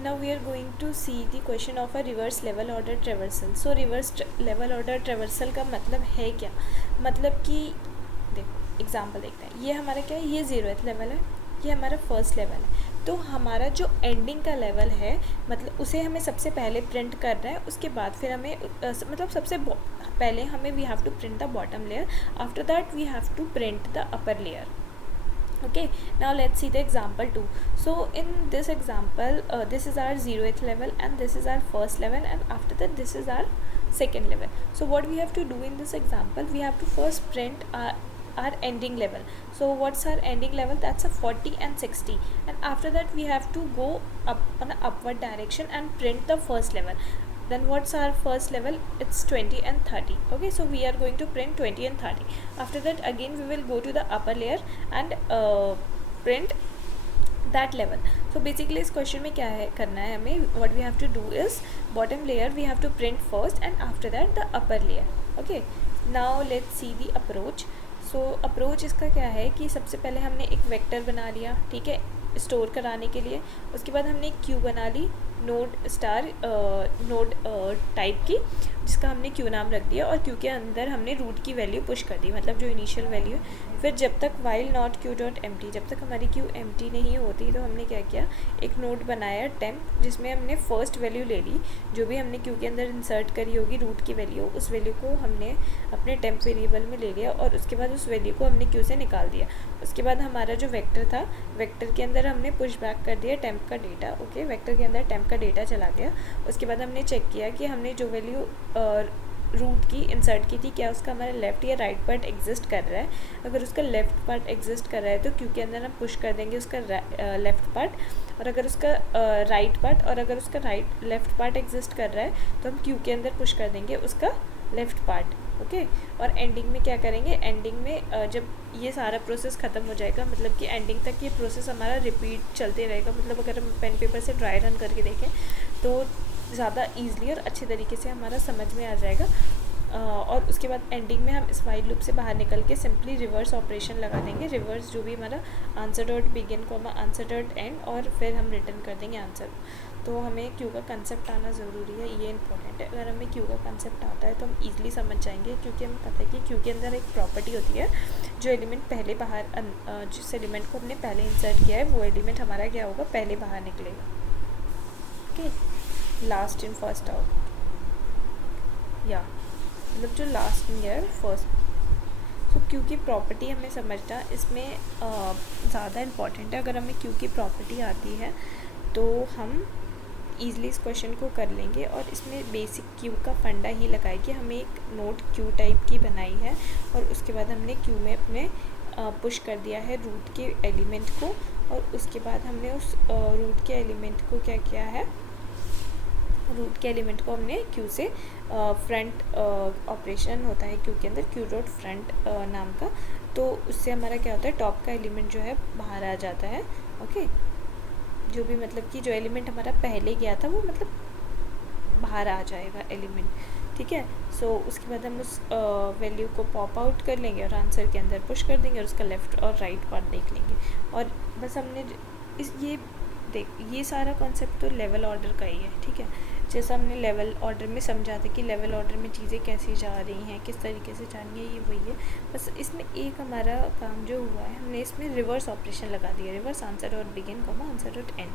Now we are going to see the question of a reverse level order traversal. So reverse level order traversal का मतलब है क्या? मतलब कि देखो एग्जाम्पल देखते हैं, ये हमारा क्या है, ये 0th लेवल है, ये हमारा फर्स्ट लेवल है। तो हमारा जो एंडिंग का लेवल है मतलब उसे हमें सबसे पहले प्रिंट करना है, उसके बाद फिर हमें मतलब सबसे पहले हमें we have to print the bottom layer, after that we have to print the upper layer. Okay, now let's see the example 2. So in this example this is our 0th level and this is our first level, and after that this is our second level. So what we have to do in this example, we have to first print our ending level. So what's our ending level? That's a 40 and 60, and after that we have to go up on an upward direction and print the first level. Then what's our first level? It's 20 and 30. Okay, so we are going to print 20 and 30. After that again we will go to the upper layer and print that level. So basically इस question में क्या है करना है हमें, what we have to do is bottom layer we have to print first and after that the upper layer. Okay, now let's see the approach. So approach इसका क्या है कि सबसे पहले हमने एक वेक्टर बना लिया, ठीक है, स्टोर कराने के लिए. उसके बाद हमने एक क्यू बना ली नोड स्टार नोड टाइप की, जिसका हमने क्यू नाम रख दिया, और क्यू के अंदर हमने रूट की वैल्यू पुश कर दी, मतलब जो इनिशियल वैल्यू है. फिर जब तक while not Q dot empty, जब तक हमारी क्यू एम्प्टी नहीं होती तो हमने क्या किया, एक नोड बनाया टेम्प, जिसमें हमने फर्स्ट वैल्यू ले ली, जो भी हमने क्यू के अंदर इंसर्ट करी होगी रूट की वैल्यू, उस वैल्यू को हमने अपने टेम्प वेरिएबल में ले लिया और उसके बाद उस वैल्यू को हमने क्यू से निकाल दिया. उसके बाद हमारा जो वेक्टर था, वेक्टर के अंदर हमने पुश बैक कर दिया टेम्प का डेटा. ओके, वेक्टर के अंदर टेम्प का डेटा चला गया. उसके बाद हमने चेक किया कि हमने जो वैल्यू रूट की इंसर्ट की थी, क्या उसका हमारा लेफ़्ट या राइट पार्ट एग्जिस्ट कर रहा है. अगर उसका लेफ़्ट पार्ट एग्जिस्ट कर रहा है तो क्यू के अंदर हम पुश कर देंगे उसका लेफ़्ट पार्ट, और अगर उसका राइट पार्ट, और अगर उसका राइट लेफ़्ट पार्ट एग्जिस्ट कर रहा है तो हम क्यू के अंदर पुश कर देंगे उसका लेफ़्ट पार्ट. ओके, और एंडिंग में क्या करेंगे, एंडिंग में जब ये सारा प्रोसेस ख़त्म हो जाएगा, मतलब कि एंडिंग तक ये प्रोसेस हमारा रिपीट चलते रहेगा. मतलब अगर हम पेन पेपर से ड्राई रन करके देखें तो ज़्यादा ईज़िली और अच्छे तरीके से हमारा समझ में आ जाएगा. और उसके बाद एंडिंग में हम इस वाइल लूप से बाहर निकल के सिंपली रिवर्स ऑपरेशन लगा देंगे, रिवर्स जो भी हमारा answer dot begin comma answer dot and, और फिर हम रिटर्न कर देंगे आंसर. तो हमें क्यू का कंसेप्ट आना ज़रूरी है, ये इंपॉर्टेंट है. अगर हमें क्यू का कंसेप्ट आता है तो हम ईज़िली समझ जाएंगे, क्योंकि हमें पता है कि क्यू के अंदर एक प्रॉपर्टी होती है, जो एलिमेंट पहले बाहर जिस एलिमेंट को हमने पहले इंसर्ट किया है वो एलिमेंट हमारा क्या होगा, पहले बाहर निकलेगा. Okay, last in first out, या मतलब जो लास्ट इन है फर्स्ट. तो क्यू की प्रॉपर्टी हमें समझना इसमें ज़्यादा इम्पॉर्टेंट है. अगर हमें क्यू की प्रॉपर्टी आती है तो हम ईज़िली इस क्वेश्चन को कर लेंगे. और इसमें बेसिक क्यू का फंडा ही लगाए कि हमें एक नोट क्यू टाइप की बनाई है, और उसके बाद हमने क्यू में अपने पुश कर दिया है रूट के एलिमेंट को, और उसके बाद हमने उस रूट के एलिमेंट को क्या किया है, रूट के एलिमेंट को हमने क्यू से फ्रंट ऑपरेशन होता है क्यू के अंदर, क्यू डॉट फ्रंट नाम का, तो उससे हमारा क्या होता है, टॉप का एलिमेंट जो है बाहर आ जाता है. ओके, जो भी मतलब कि जो एलिमेंट हमारा पहले गया था वो मतलब बाहर आ जाएगा एलिमेंट. ठीक है, सो उसके बाद हम उस वैल्यू को पॉप आउट कर लेंगे और आंसर के अंदर पुश कर देंगे और उसका लेफ़्ट और राइट पार्ट देख लेंगे. और बस हमने ये सारा कॉन्सेप्ट तो लेवल ऑर्डर का ही है. ठीक है, जैसा हमने लेवल ऑर्डर में समझा था कि लेवल ऑर्डर में चीज़ें कैसी जा रही हैं, किस तरीके से जानी है, ये वही है. बस इसमें एक हमारा काम जो हुआ है, हमने इसमें रिवर्स ऑपरेशन लगा दिया, reverse answer dot begin comma answer dot and.